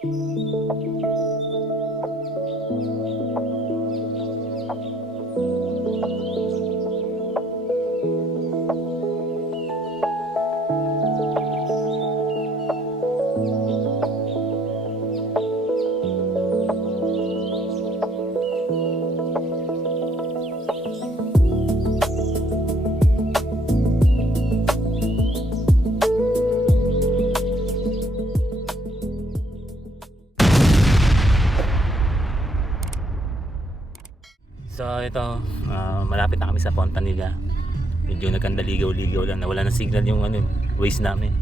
So ito, malapit na kami sa Fontanilla. Medyo nagkandaligaw-ligaw lang, nawala ng signal yung waze namin.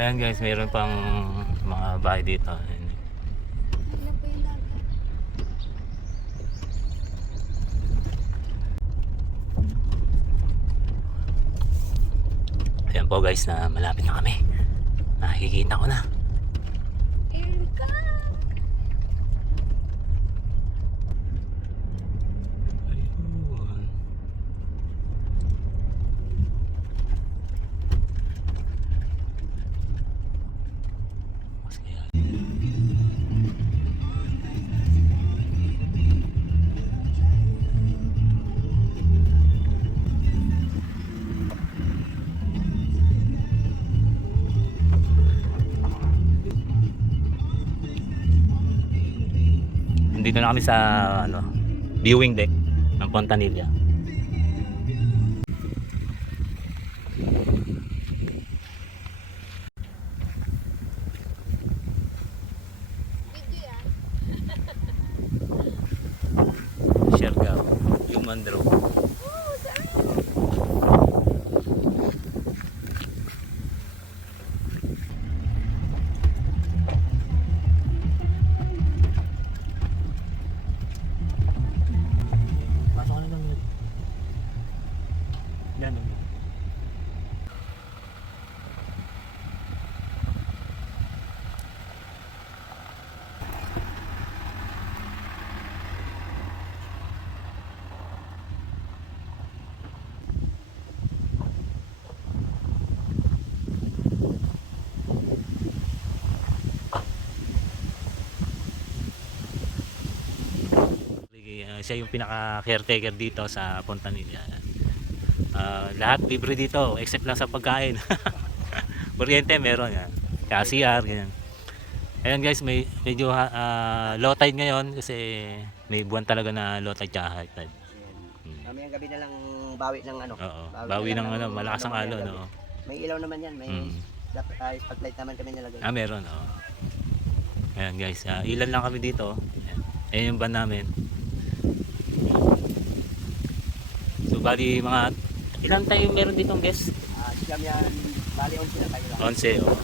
Ayan guys, mayroon pang mga bahay dito. Ayan po guys, na malapit na kami. Nakikita ko na. Erika! Ayun. Mas kaya. Dito na kami sa viewing deck ng Fontanilla. Video yan. Siargao, Human Drone. Oh, saan? Pasok ka na lang yun. Yan. Siya yung pinaka caretaker dito sa Fontanilla. Lahat libre dito except lang sa pagkain. Kuryente meron yan. CR ganyan. Ayan guys, medyo low tide ngayon kasi may buwan talaga na low tide tsaka high tide. Mamayang gabi na lang bawi ng Oo, bawi ng malakas ang alon, no. May ilaw naman yan, may spotlight naman kami nilagay. Meron, oo. Ayan guys, ilan lang kami dito. Ayan yung van namin. So bali mga ilan tayo meron ditong guest? Siyam yan, bali 11 na tayo lang. 11, oh.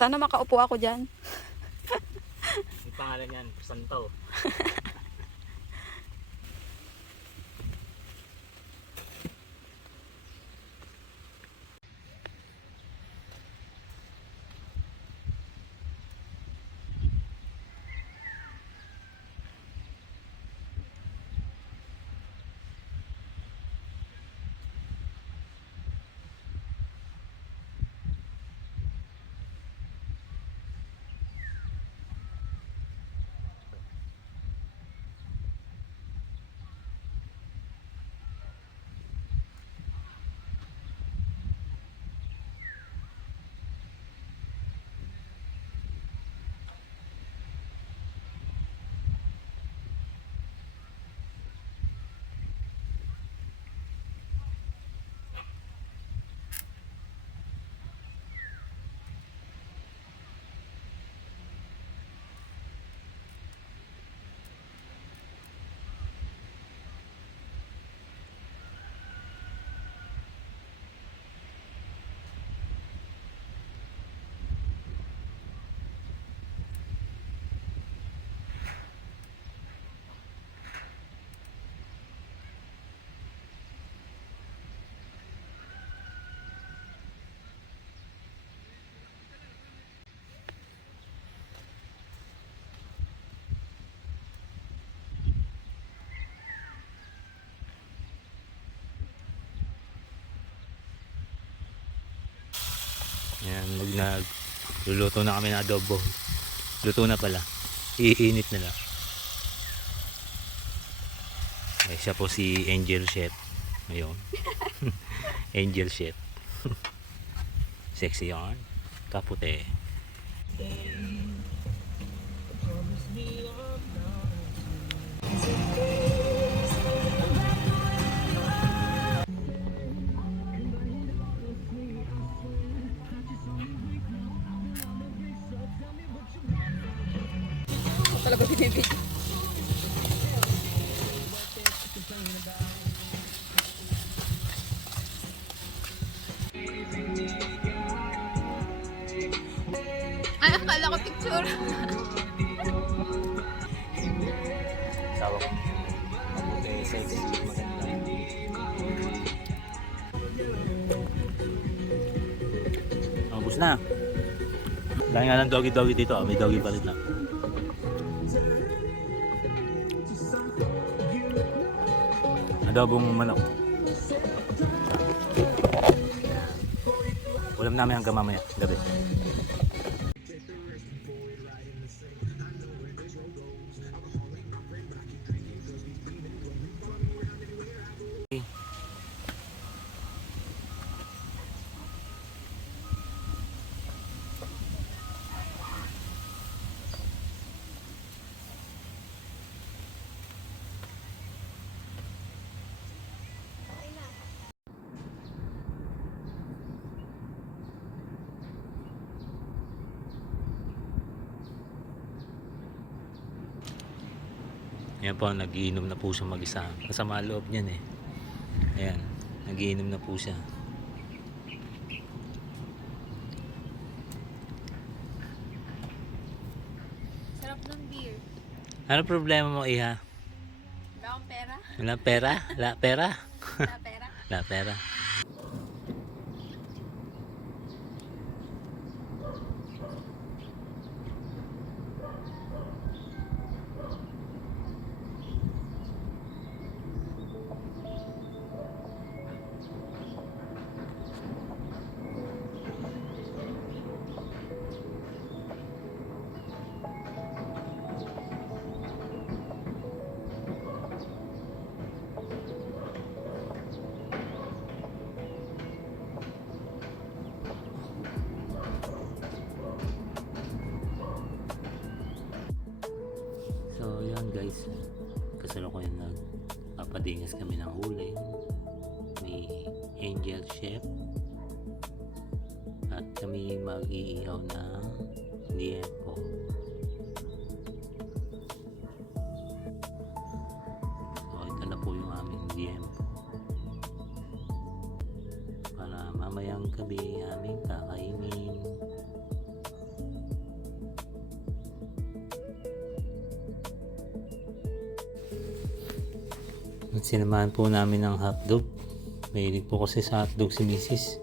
Sana makaupo ako dyan. Yung pangalan yan, Santo. Ayan, luluto na kami ng adobo. Luto na pala. Iinit na lang. Ay, siya po si Angel Chef. Ayun. Angel Chef. Sexy yarn. Kapute. Talaga binibig. Ay, akala ko picture. Sawa ko. Kapute, sexy, maganda. Ubus na. Dahil nga ng doggy dito. May doggy pa rin na. Adobong manok. Ulam namin hanggang mamaya, gabi. Yan po, nagiinom na po siya mag-isa. Kasama loob niyan eh. Ayan, nagiinom na po siya. Sarap ng beer. Ano problema mo, Iha? Wala akong pera. Wala pera? Wala pera? Wala pera. Wala pera. So yan guys, kasalukuyan nagpapadingas kami ng huli. May Angel Chef at kami mag-iihaw ng liempo. So ito na po yung aming liempo para mamayang gabi aming kakainin. At sinamahan po namin ng hotdog. Mahilig po kasi sa hotdog si Mrs.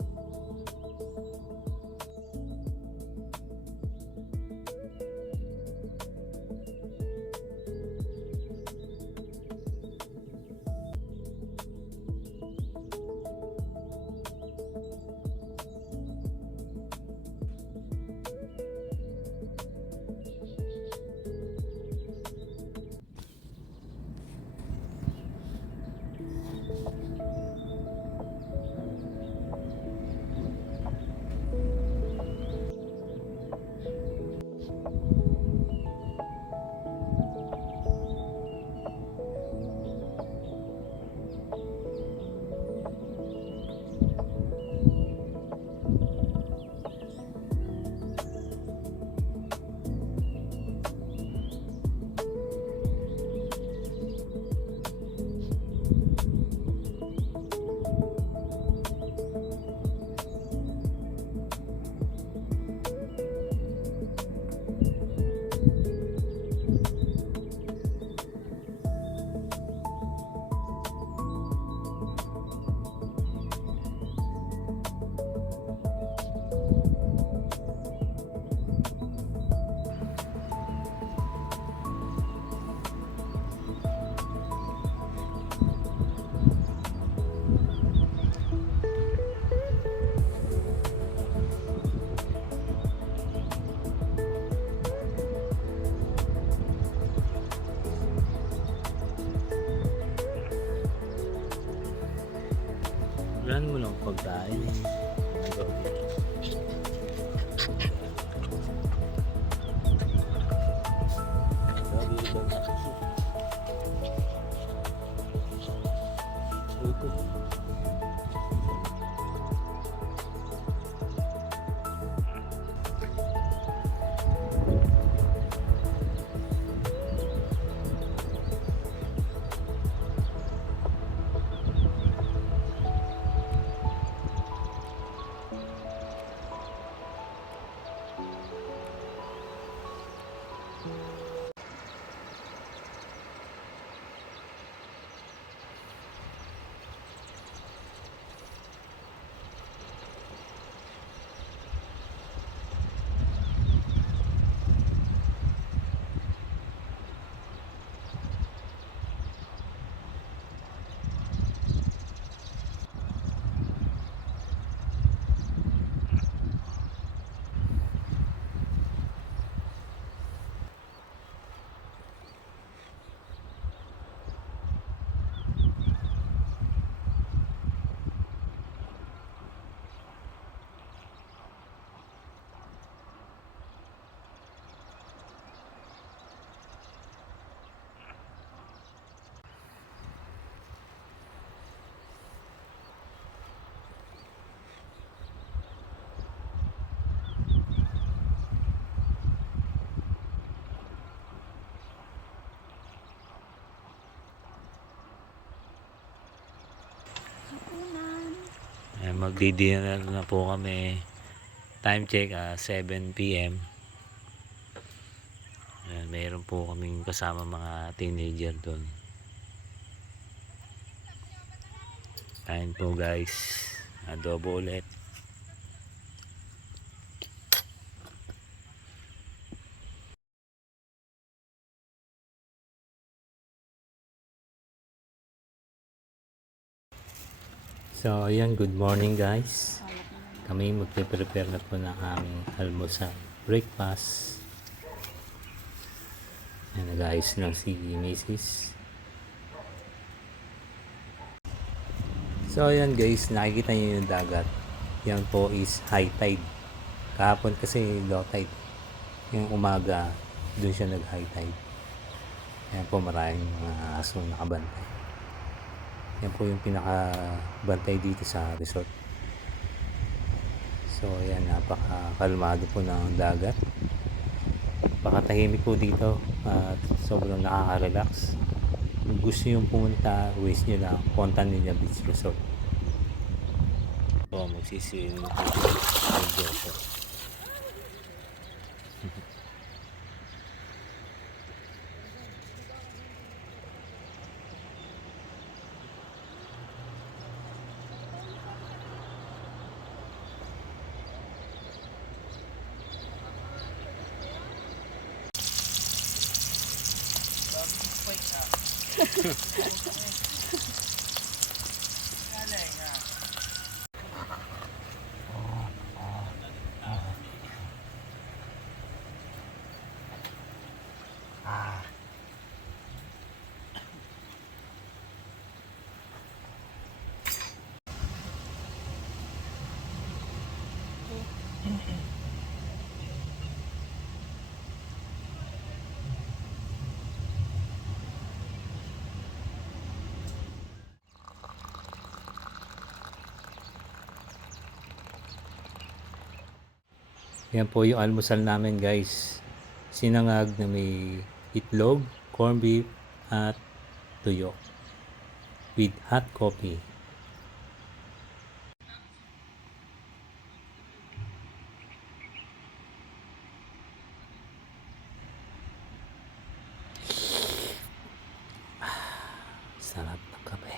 Plan mo lang pagkain. Magdi-dinner na po kami. Time check 7 p.m. Mayroon po kaming kasama mga teenager doon. Kain po guys. Adobo ulit. So ayan, good morning guys. Kami magpe-prepare na po ng aming almusal, breakfast. Ayan, nag-ayos lang si Mrs. So ayan guys, nakikita niyo yung dagat. Yan po is high tide. Kahapon kasi low tide. Yung umaga, dun siya nag-high tide. Ayan po, maraming mga aso nakabantay. Yan po yung pinaka-bantay dito sa resort. So ayan, napaka-kalmado po ng dagat. Napakatahimik po dito at sobrang nakaka-relax. Kung gusto nyo pumunta, waste nyo lang Ponta Niña Beach Resort. So magsisiling po dito. Yan po yung almusal namin guys. Sinangag na may itlog, corned beef, at tuyo. With hot coffee. Sarap ng kape.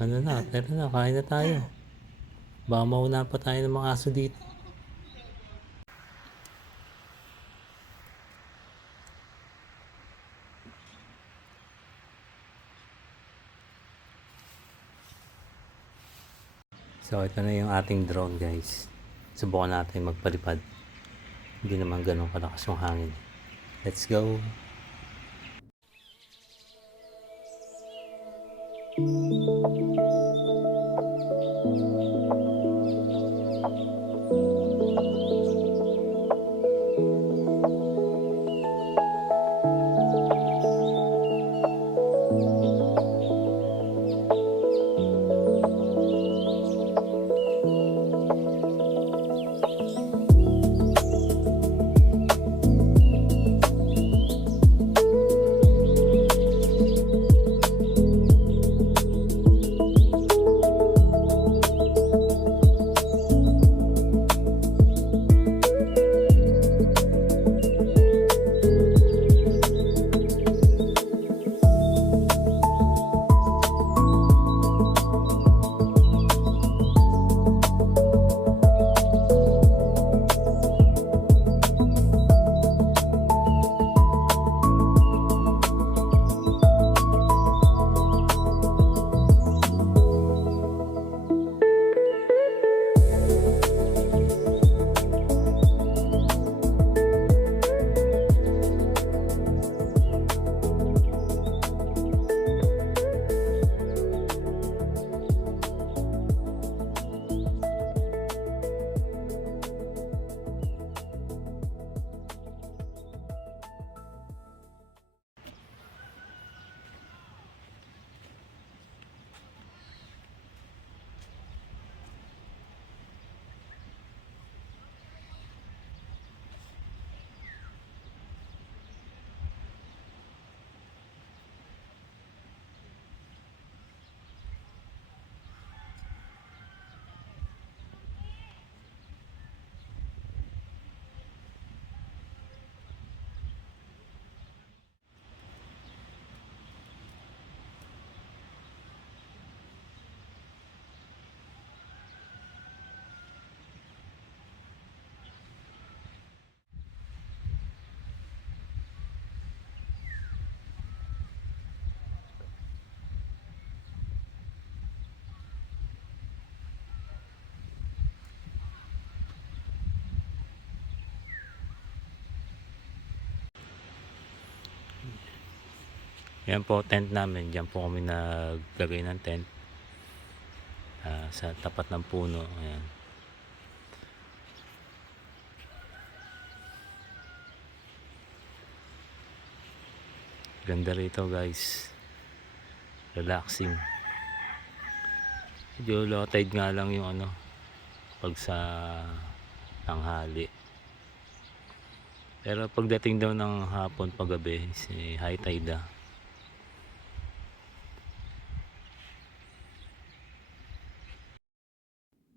Ano na, tara na, kain na tayo. Baka mauna pa tayo ng mga aso dito. So ito na yung ating drone guys. Subukan natin magpalipad. Hindi naman ganun kalakas yung hangin. Let's go! Yan po tent namin. Diyan po kami naglagay ng tent. Sa tapat ng puno. Ayan. Ganda rito guys. Relaxing. Medyo low tide nga lang yung ano. Pag sa tanghali. Pero pagdating daw ng hapon paggabi, high tide na.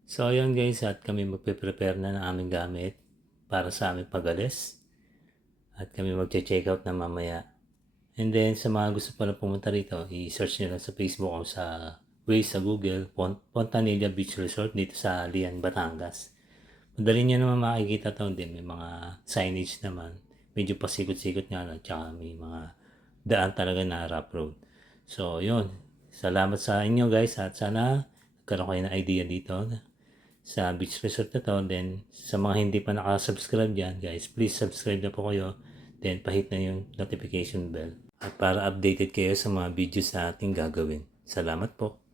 So ayun guys, at kami magpe-prepare na ng aming gamit para sa aming pag-alis. At kami magche-check out na mamaya. And then sa mga gusto pala pumunta rito, i-search nyo lang sa Facebook o sa Waze, sa Google, Pontanilla Beach Resort dito sa Lian, Batangas. Madali nyo naman makikita to din. May mga signage naman. Medyo pasikot-sikot nga lang. Tsaka may mga daan talaga na rough road. So yun. Salamat sa inyo guys. At sana nagkaroon kayo ng idea dito sa beach resort na to. Then sa mga hindi pa nakasubscribe dyan guys, please subscribe na po kayo. Then pahit na yung notification bell. At para updated kayo sa mga videos na ating gagawin. Salamat po.